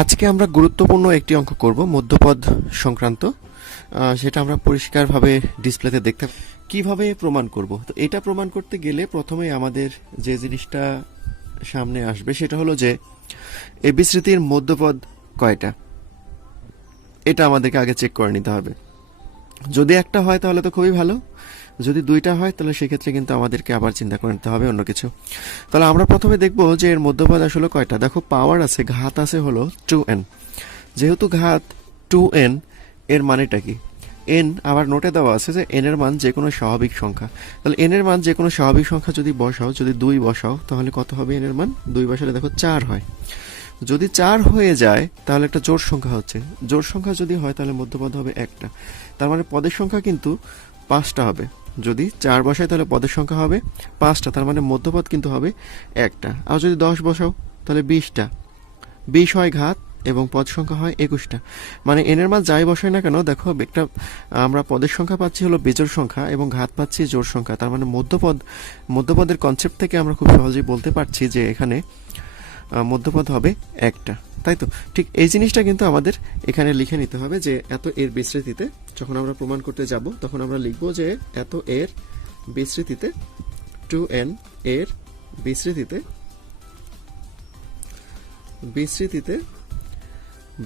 আজকে আমরা গুরুত্বপূর্ণ একটি অঙ্ক করব মধ্যপদ সংক্রান্ত। সেটা আমরা পরিষ্কারভাবে ডিসপ্লেতে দেখতে কিভাবে প্রমাণ করব। তো এটা প্রমাণ করতে গেলে প্রথমে আমাদের যে জিনিসটা সামনে আসবে সেটা হলো যে এই বিস্তৃতির মধ্যপদ কয়টা, এটা আমাদেরকে আগে চেক করে নিতে হবে। যদি একটা হয় তাহলে তো খুবই ভালো, যদি দুইটা হয় তাহলে সেক্ষেত্রে কিন্তু আমাদেরকে আবার চিন্তা করে নিতে হবে অন্য কিছু। তাহলে আমরা প্রথমে দেখব যে এর মধ্যপদ আসলে কয়টা। দেখো পাওয়ার আছে, ঘাত আছে হলো 2n। যেহেতু ঘাত 2n, এর মানেটা কি? n আবার নোটে দেওয়া আছে যে n এর মান যে কোনো স্বাভাবিক সংখ্যা। তাহলে n এর মান যে কোনো স্বাভাবিক সংখ্যা যদি বসাও, যদি 2 বসাও তাহলে কত হবে? n এর মান 2 বসালে দেখো 4 হয়। যদি 4 হয়ে যায় তাহলে একটা জোড় সংখ্যা হচ্ছে। জোড় সংখ্যা যদি হয় তাহলে মধ্যপদ হবে একটা। তার মানে পদের সংখ্যা কিন্তু 5টা হবে। যদি 4 বসায় তাহলে পদের সংখ্যা হবে 5টা, তার মানে মধ্যপদ কিন্তু হবে একটা। আর যদি 10 বসাও তাহলে 20টা। 20 হয় ঘাত এবং পদ সংখ্যা হয় 21টা। মানে n এর মান যাই বসায় না কেন, দেখো একটা আমরা পদের সংখ্যা পাচ্ছি হলো বেজোড় সংখ্যা এবং ঘাত পাচ্ছি জোড় সংখ্যা। তার মানে মধ্যপদের কনসেপ্ট থেকে আমরা খুব সহজেই বলতে পারছি যে এখানে মধ্যপদ হবে একটা, তাই তো? ঠিক এই জিনিসটা কিন্তু আমাদের এখানে লিখে নিতে হবে যে এত এর বিস্তৃতিতে, যখন আমরা প্রমাণ করতে যাব তখন আমরা লিখব যে এত এর বিস্তৃতিতে 2n এর বিস্তৃতিতে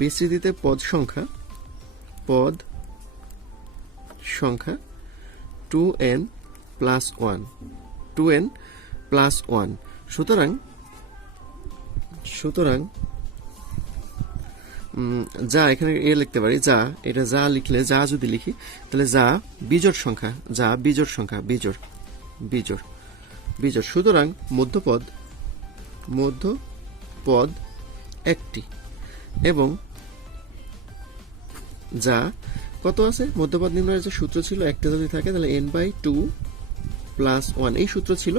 বিস্তৃতিতে পদ সংখ্যা 2n প্লাস 1, 2n প্লাস 1। সুতরাং যা এখানে এ লিখতে পারি, যা এটা যা লিখলে, যা যদি লিখি তাহলে যা বিজোড় সংখ্যা, যা বিজোড় সংখ্যা, বিজোড়। সুতরাং মধ্যপদ একটি এবং যা কত আছে? মধ্যপদ নির্ণয়ের যে সূত্র ছিল, একটা যদি থাকে তাহলে n/2 প্লাস 1 এই সূত্র ছিল।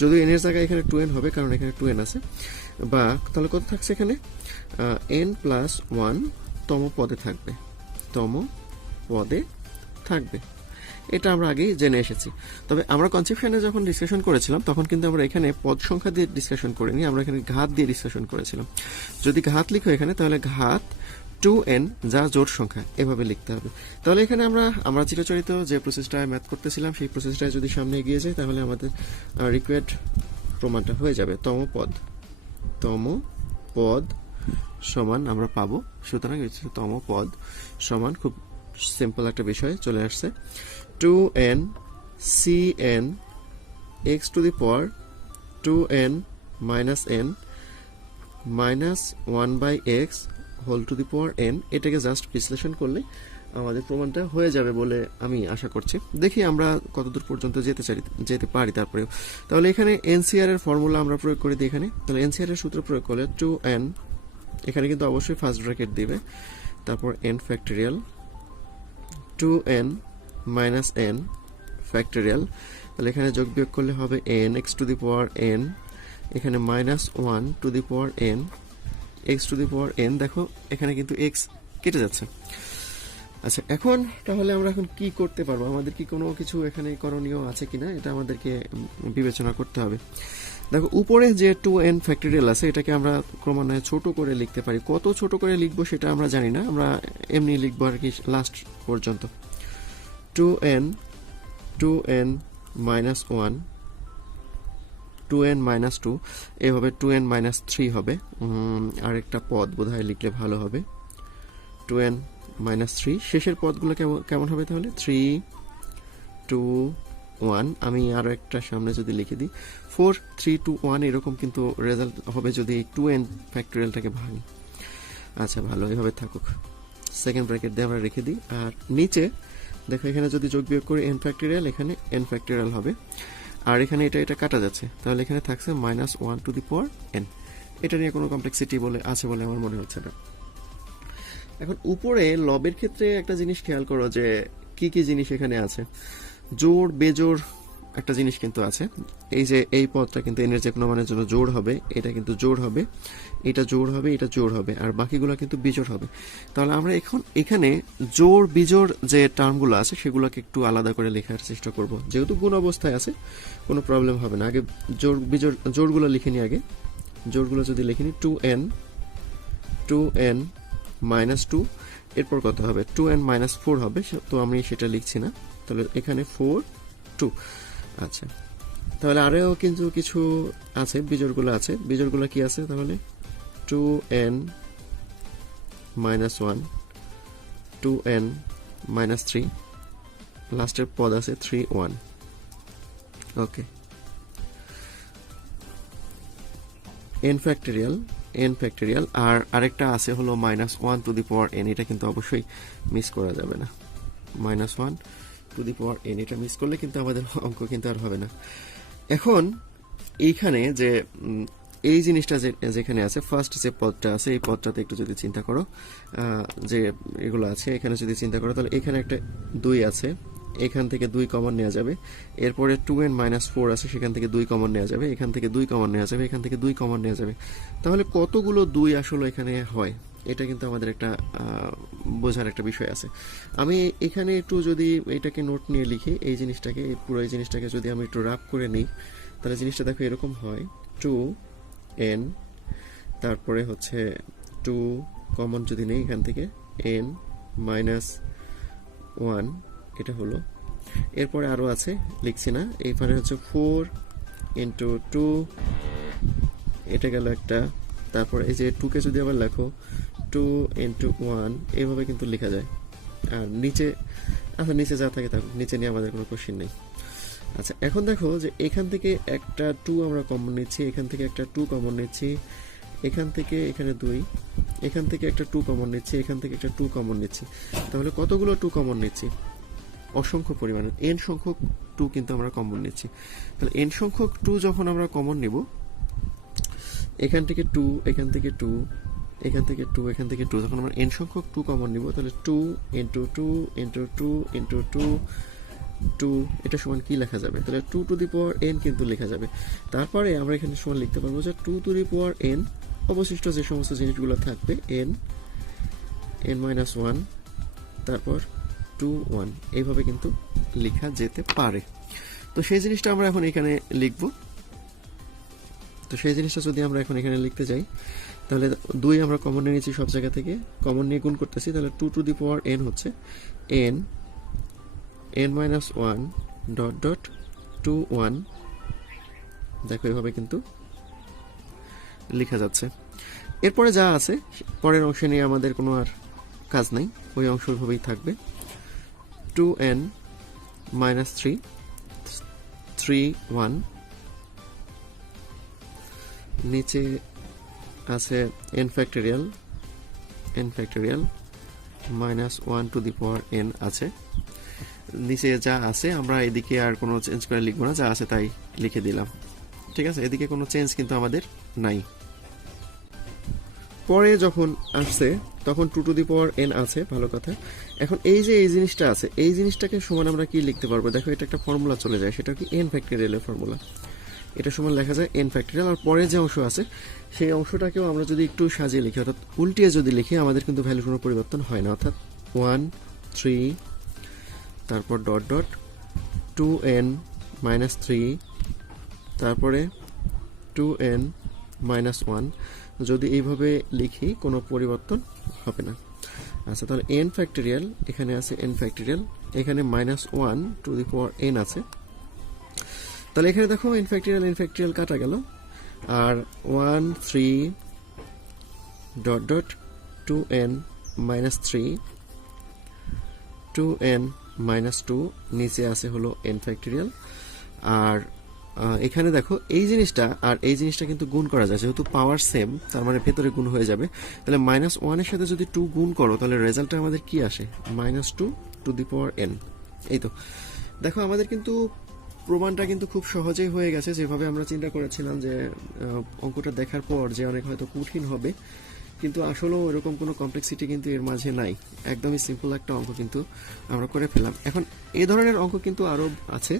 যদিও n এর জায়গায় এখানে 2n হবে কারণ এখানে 2n আছে। বা তাহলে কত থাকছে এখানে? n প্লাস 1 তম পদে থাকবে। এটা আমরা আগেই জেনে এসেছি। তবে আমরা কনসেপশনে যখন ডিসকাশন করেছিলাম তখন কিন্তু আমরা এখানে পদ সংখ্যা দিয়ে ডিসকাশন করিনি, আমরা এখানে ঘাত দিয়ে ডিসকাশন করেছিলাম। যদি ঘাত লিখো এখানে তাহলে ঘাত 2n যা জোড় সংখ্যা, এভাবে লিখতে হবে। তাহলে এখানে আমরা চিরাচরিত যে প্রসেসটায় ম্যাথ করতেছিলাম সেই প্রসেসটায় যদি সামনে এগিয়ে যায় তাহলে আমাদের রিকোয়ার্ড প্রমাণটা হয়ে যাবে। তম পদ সমান আমরা পাবো। সুতরাং তম পদ সমান, খুব সিম্পল একটা বিষয় চলে আসছে, 2n cn x to the power 2n minus n minus 1/x whole to the power n। এটাকে জাস্ট বিশ্লেষণ করলে আমাদের প্রমাণটা হয়ে যাবে বলে আমি আশা করছি। দেখি আমরা কতদূর পর্যন্ত যেতে পারি তারপরেও। তাহলে এখানে এনসিআর এর ফর্মুলা আমরা প্রয়োগ করে দিই এখানে। তাহলে এনসিআর এর সূত্র প্রয়োগ করলে 2n, এখানে কিন্তু অবশ্যই ফার্স্ট ব্র্যাকেট দিবে, তারপর n factorial 2n minus n factorial. তাহলে এখানে যোগ বিয়োগ করলে হবে n x to the power n, এখানে minus 1 two the power n x to the power n। দেখো এখানে কিন্তু x কেটে যাচ্ছে। আচ্ছা, এখন তাহলে আমরা এখন কি করতে পারবো? আমাদের কি কোনো কিছু এখানে করণীয় আছে কিনা এটা আমাদেরকে বিবেচনা করতে হবে। দেখো উপরে যে 2n ফ্যাক্টরিয়াল আছে এটাকে আমরা ক্রমান্বয়ে ছোট করে লিখতে পারি। কত ছোট করে লিখবো সেটা আমরা জানি না, আমরা এমনি লিখবো আর কি লাস্ট পর্যন্ত। 2n মাইনাস 1, 2n মাইনাস 2, এভাবে 2n মাইনাস 3 হবে। আরেকটা পদ বোধহয় লিখলে ভালো হবে, 2n মাইনাস 3। শেষের পদগুলো কেমন হবে তাহলে? 3 2 1। আমি আরো একটা সামনে যদি লিখে দিই 4 3 2 1, এরকম কিন্তু রেজাল্ট হবে যদি 2n ফ্যাক্টরিয়ালটাকে ভাঙি। আচ্ছা ভালো, এভাবে থাকুক। সেকেন্ড ব্র্যাকেট দিয়ে আমরা রেখে দিই। আর নিচে দেখো এখানে যদি যোগ বিয়োগ করি n ফ্যাক্টরিয়াল, এখানে n ফ্যাক্টরিয়াল হবে। আর এখানে এটা কাটা যাচ্ছে, তাহলে এখানে থাকছে minus 1 two the power n। এটা নিয়ে কোনো কমপ্লেক্সিটি আছে বলে আমার মনে হচ্ছে না। এখন উপরে লবের ক্ষেত্রে একটা জিনিস খেয়াল করো যে কি কি জিনিস এখানে আছে। জোড় বেজোড় একটা জিনিস কিন্তু আছে। এই যে এই পদটা কিন্তু n এর যে কোনো মানের জন্য জোড় হবে, এটা কিন্তু জোড় হবে, এটা জোড় হবে, এটা জোড় হবে, আর বাকিগুলো কিন্তু বিজোড় হবে। তাহলে আমরা এখন এখানে জোড় বিজোড় যে টার্মগুলো আছে সেগুলোকে একটু আলাদা করে লেখার চেষ্টা করব। যেহেতু গুণ অবস্থায় আছে কোনো প্রবলেম হবে না। আগে জোড় বিজোড় জোড়গুলো লিখে নিই। আগে জোড়গুলো যদি লিখে নিই 2n 2n মাইনাস 2, এরপর কত হবে 2n মাইনাস 4 হবে, তো আমি সেটা লিখছি না, তাহলে এখানে 4 2। আচ্ছা, তাহলে আরও কিন্তু কিছু আছে, বিজোড়গুলো আছে। বিজোড়গুলো কি আছে তাহলে 2n মাইনাস 1, 2n মাইনাস 3, লাস্টের পদ আছে 3 1। ওকে, n ফ্যাক্টরিয়াল আর আরেকটা আছে হলো minus 1 two the power n, এটা কিন্তু অবশ্যই মিস করা যাবে না। Minus 1 two the power n, এটা মিস করলে কিন্তু আমাদের অঙ্ক কিন্তু আর হবে না। এখন এইখানে যে এই জিনিসটা যেখানে আছে, ফার্স্ট যে পদটা আছে, এই পদটাতে একটু যদি চিন্তা করো, যে এগুলো আছে এখানে যদি চিন্তা করো, তাহলে এখানে একটা 2 আছে, এখান থেকে 2 কমন নেওয়া যাবে। এরপরে 2n মাইনাস 4 আছে, সেখান থেকে 2 কমন নেওয়া যাবে, এখান থেকে 2 কমন নেওয়া যাবে, এখান থেকে 2 কমন নেওয়া যাবে। তাহলে কতগুলো 2 আসলে এখানে হয়, এটা কিন্তু আমাদের একটা বোঝার একটা বিষয় আছে। আমি এখানে একটু যদি এটাকে নোট নিয়ে লিখি, এই জিনিসটাকে, পুরো এই জিনিসটাকে যদি আমি একটু রাফ করে নিই, তাহলে জিনিসটা দেখো এরকম হয় 2n, তারপরে হচ্ছে 2 কমন যদি নেই এখান থেকে n মাইনাস 1, এটা হলো। এরপরে আরও আছে, লিখছি না, এইখানে হচ্ছে 4 ইন্টু 2, এটা গেল একটা। তারপর এই যে 2কে যদি আবার লেখো 2 ইন্টু 1, এইভাবে কিন্তু লেখা যায়। আর নিচে, আচ্ছা নিচে যা থাকে থাকুক, নিচে নিয়ে আমাদের কোনো কোশ্চেন নেই। আচ্ছা, এখন দেখো যে এখান থেকে একটা 2 আমরা কমন নিচ্ছি, এখান থেকে একটা 2 কমন নিচ্ছি, এখান থেকে এখানে 2, এখান থেকে একটা 2 কমন নিচ্ছি, এখান থেকে একটা 2 কমন নিচ্ছি। তাহলে কতগুলো 2 কমন নিচ্ছি? অসংখ্য পরিমাণে, n সংখ্যক 2 কিন্তু আমরা কমন নিচ্ছি। তাহলে n সংখ্যক 2 যখন আমরা কমন নিব, এখান থেকে 2, এখান থেকে 2, এখান থেকে 2, এখান থেকে 2, যখন আমরা n সংখ্যক 2 কমন নিব, তাহলে 2 ইন্টু 2 ইন্টু 2 ইন্টু 2 2, এটা সমান কি লেখা যাবে? তাহলে 2 টু দি পাওয়ার n কিন্তু লেখা যাবে। তারপরে আমরা এখানে সমান লিখতে পারবো যে 2 টু দি পাওয়ার n, অবশিষ্ট যে সমস্ত জিনিসগুলো থাকবে n মাইনাস 1, তারপর 2 1, এইভাবে কিন্তু লেখা যেতে পারে। তো সেই জিনিসটা আমরা এখন এখানে লিখব। তো সেই জিনিসটা যদি আমরা এখন এখানে লিখতে যাই, তাহলে 2 আমরা কমন নিয়ে নিয়েছি সব জায়গা থেকে, কমন নিয়ে গুণ করতেছি, তাহলে 2 টু দি পাওয়ার n হচ্ছে n মাইনাস 1 ডট ডট 2 1। দেখো এভাবে কিন্তু লেখা যাচ্ছে। এরপরে যা আছে পরের অংশে নিয়ে আমাদের কোনো আর কাজ নাই, ওই অংশ ওইভাবেই থাকবে। 2n মাইনাস 3 3 1, নিচে আছে n factorial minus 1 two the power n আছে। নিচে যা আছে আমরা এদিকে আর কোনো চেঞ্জ করে লিখবো না, যা আছে তাই লিখে দিলাম। ঠিক আছে, এদিকে কোনো চেঞ্জ কিন্তু আমাদের নাই। পরে যখন আসছে তখন 2 টু দি পাওয়ার n আছে, ভালো কথা। এখন এই যে এই জিনিসটা আছে, এই জিনিসটাকে সমান আমরা কি লিখতে পারবো? দেখো এটা একটা ফর্মুলা চলে যায়, সেটা কি n ফ্যাক্টরিয়ালের ফর্মুলা। এটা সমান লেখা যায় n ফ্যাক্টরিয়াল। আর পরে যে অংশ আছে সেই অংশটাকেও আমরা যদি একটু সাজিয়ে লিখি, অর্থাৎ উল্টিয়ে যদি লিখি, আমাদের কিন্তু ভ্যালুর কোনো পরিবর্তন হয় না। অর্থাৎ 1 3, তারপর ডট ডট 2n মাইনাস 3, তারপরে 2n মাইনাস 1। যদি এইভাবে লিখি কোনো পরিবর্তন হবে না। আচ্ছা, তাহলে n ফ্যাক্টরিয়াল, এখানে আছে n ফ্যাক্টরিয়াল, এখানে minus 1 two the power n আছে। তাহলে এখানে দেখো n ফ্যাক্টরিয়াল কাটা গেল, আর 1 3 dot dot 2n minus 3 2n minus 2, নিচে আছে হলো n ফ্যাক্টরিয়াল। আর এখানে দেখো এই জিনিসটা আর এই জিনিসটা কিন্তু গুণ করা যায়, যেহেতু পাওয়ার সেম, তার মানে ভেতরে গুণ হয়ে যাবে। তাহলে মাইনাস 1 এর সাথে যদি 2 গুণ করো, তাহলে রেজাল্টটা আমাদের কি আসে? Minus 2 two the power n। এই তো দেখো আমাদের কিন্তু প্রমাণটা কিন্তু খুব সহজেই হয়ে গেছে, যেভাবে আমরা চিন্তা করেছিলাম যে অঙ্কটা দেখার পর যে অনেক হয়তো কঠিন হবে, কিন্তু আসলেও এরকম কোনো কমপ্লেক্সিটি কিন্তু এর মাঝে নাই। একদমই সিম্পল একটা অঙ্ক কিন্তু আমরা করে ফেললাম। এখন এই ধরনের অঙ্ক কিন্তু আরও আছে।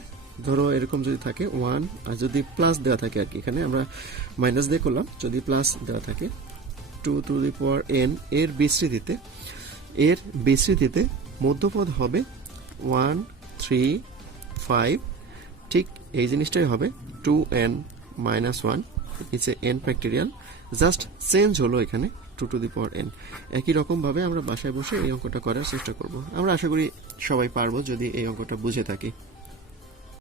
ধরো এরকম যদি থাকে 1, আর যদি প্লাস দেওয়া থাকে, আর কি এখানে আমরা মাইনাস দিয়ে করলাম, যদি প্লাস দেওয়া থাকে 2 টু দি পাওয়ার n, এর বিস্তৃতিতে মধ্যপদ হবে 1 3 5। ঠিক এই জিনিসটাই হবে 2n মাইনাস 1, নিচে n ফ্যাক্টরিয়াল। জাস্ট চেঞ্জ হলো এখানে 2 টু দি পাওয়ার n। একই রকমভাবে আমরা বাসায় বসে এই অঙ্কটা করার চেষ্টা করব। আমরা আশা করি সবাই পারবো যদি এই অঙ্কটা বুঝে থাকি।